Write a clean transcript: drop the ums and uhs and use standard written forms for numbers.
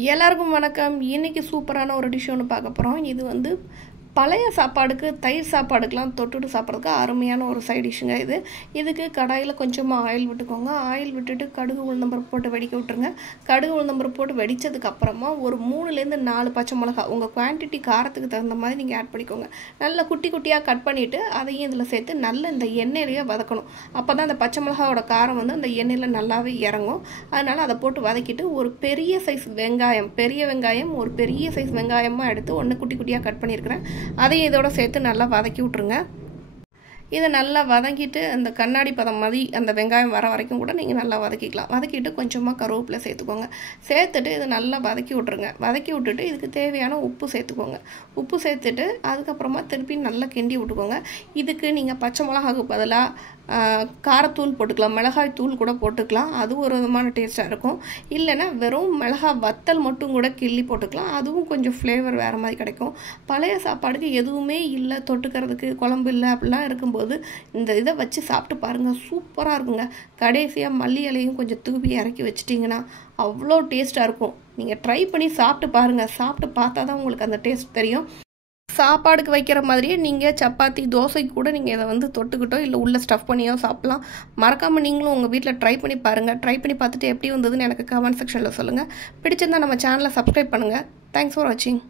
எல்லாருக்கும் வணக்கம். இன்னைக்கு சூப்பரான ஒரு டிஷ் ஒன்று பார்க்க போகிறோம். இது வந்து பழைய சாப்பாடுக்கு தயிர் சாப்பாடுக்கெலாம் தொட்டுட்டு சாப்பிட்றதுக்கு அருமையான ஒரு சைட் டிஷ்ஷுங்க. இதுக்கு கடாயில் கொஞ்சமாக ஆயில் விட்டுக்கோங்க. ஆயில் விட்டுட்டு கடுகு உளுந்தம்பருப்பு போட்டு வெடிக்க விட்டுருங்க. கடுகு உளுந்தம்பருப்பு போட்டு வெடித்ததுக்கப்புறமா ஒரு 3லேருந்து 4 பச்சை மிளகா உங்கள் குவான்டிட்டி காரத்துக்கு தகுந்த மாதிரி நீங்கள் ஆட் பண்ணிக்கோங்க. நல்லா குட்டி குட்டியாக கட் பண்ணிவிட்டு அதையும் இதில் சேர்த்து நல்லா இந்த எண்ணெயிலேயே வதக்கணும். அப்போ தான் அந்த பச்சை மிளகாவோட காரம் வந்து அந்த எண்ணெயில் நல்லாவே இறங்கும். அதனால் அதை போட்டு வதக்கிட்டு ஒரு பெரிய சைஸ் வெங்காயம் ஒரு பெரிய சைஸ் வெங்காயமாக எடுத்து ஒன்று குட்டி குட்டியாக கட் பண்ணியிருக்கிறேன். அதையும் இதோட சேர்த்து நல்லா வதக்கி விட்ருங்க. இதை நல்லா வதக்கிட்டு அந்த கண்ணாடி பதம் மாதிரி அந்த வெங்காயம் வர வரைக்கும் கூட நீங்கள் நல்லா வதக்கிக்கலாம். வதக்கிட்டு கொஞ்சமாக கருவேப்பிலை சேர்த்துக்கோங்க. சேர்த்துட்டு இதை நல்லா வதக்கி விட்ருங்க. வதக்கி விட்டுட்டு இதுக்கு தேவையான உப்பு சேர்த்துக்கோங்க. உப்பு சேர்த்துட்டு அதுக்கப்புறமா திருப்பி நல்லா கிண்டி விட்டுக்கோங்க. இதுக்கு நீங்கள் பச்சை மிளகாவுக்கு பதிலாக காரத்தூள் போட்டுக்கலாம், மிளகாய் தூள் கூட போட்டுக்கலாம். அதுவும் ஒரு விதமான டேஸ்ட்டாக இருக்கும். இல்லைன்னா வெறும் மிளகாய் வத்தல் மட்டும் கூட கிள்ளி போட்டுக்கலாம். அதுவும் கொஞ்சம் ஃப்ளேவர் வேறு மாதிரி கிடைக்கும். பழைய சாப்பாடுக்கு எதுவுமே இல்லை, தொட்டுக்கிறதுக்கு குழம்பு இல்லை அப்படிலாம் இருக்கும்போது இந்த இதை வச்சு சாப்பிட்டு பாருங்கள், சூப்பராக இருக்குங்க. கடைசியாக மல்லி இலையும் கொஞ்சம் தூவி இறக்கி வச்சிட்டிங்கன்னா அவ்வளோ டேஸ்ட்டாக இருக்கும். நீங்கள் ட்ரை பண்ணி சாப்பிட்டு பாருங்கள். சாப்பிட்டு பார்த்தா தான் உங்களுக்கு அந்த டேஸ்ட் தெரியும். சாப்பாடுக்கு வைக்கிற மாதிரியே நீங்கள் சப்பாத்தி தோசைக்கு கூட நீங்கள் இதை வந்து தொட்டுக்கிட்டோ இல்லை உள்ளே ஸ்டஃப் பண்ணியோ சாப்பிட்லாம். மறக்காமல் நீங்களும் உங்கள் வீட்டில் ட்ரை பண்ணி பாருங்கள். ட்ரை பண்ணி பார்த்துட்டு எப்படி வந்ததுன்னு எனக்கு கமெண்ட் செக்ஷனில் சொல்லுங்கள். பிடிச்சிருந்தா நம்ம சேனலை சப்ஸ்கிரைப் பண்ணுங்கள். தேங்க்ஸ் ஃபார் வாட்சிங்.